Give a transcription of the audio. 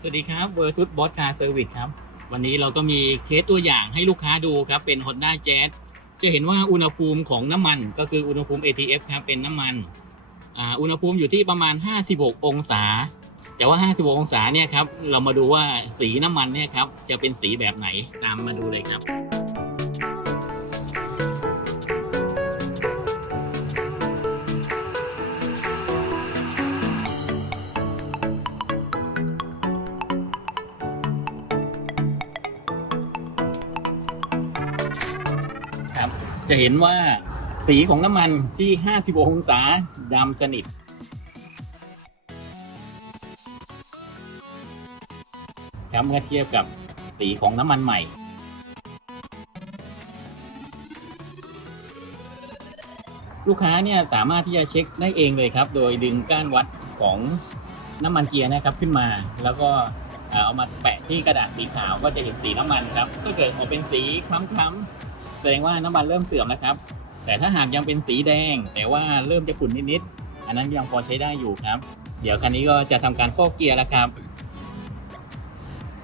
สวัสดีครับเวอร์ซุสบอสคาร์เซอร์วิสครับ วันนี้เราก็มีเคสตัวอย่างให้ลูกค้าดูครับ เป็น Honda Jazz จะเห็นว่าอุณหภูมิของน้ำมันก็คืออุณหภูมิ ATF ครับ เป็นน้ำมันอ่าอุณหภูมิอยู่ที่ประมาณ 56 องศา แต่ว่า 56 องศาเนี่ยครับ เรามาดูว่าสีน้ำมันเนี่ยครับ จะเป็นสีแบบไหนตามมาดูเลยครับ จะเห็นว่าสีของน้ำมันที่56องศาดำสนิท ครับเมื่อเทียบกับสีของน้ำมันใหม่ ลูกค้าเนี่ยสามารถที่จะเช็คได้เองเลยครับ โดยดึงก้านวัดของน้ำมันเกียร์นะครับขึ้นมา แล้วก็เอามาแปะที่กระดาษสีขาวก็จะเห็นสีน้ำมันครับถ้าเกิดออกเป็นสีคล้ำๆ แสดงว่าน้ำมันเริ่มเสื่อมแล้วครับ แต่ถ้าหากยังเป็นสีแดง แต่ว่าเริ่มจะขุ่นนิดๆอันนั้นยังพอใช้ได้อยู่ครับ เดี๋ยวคันนี้ก็จะทำการฟอกเกียร์แล้วครับ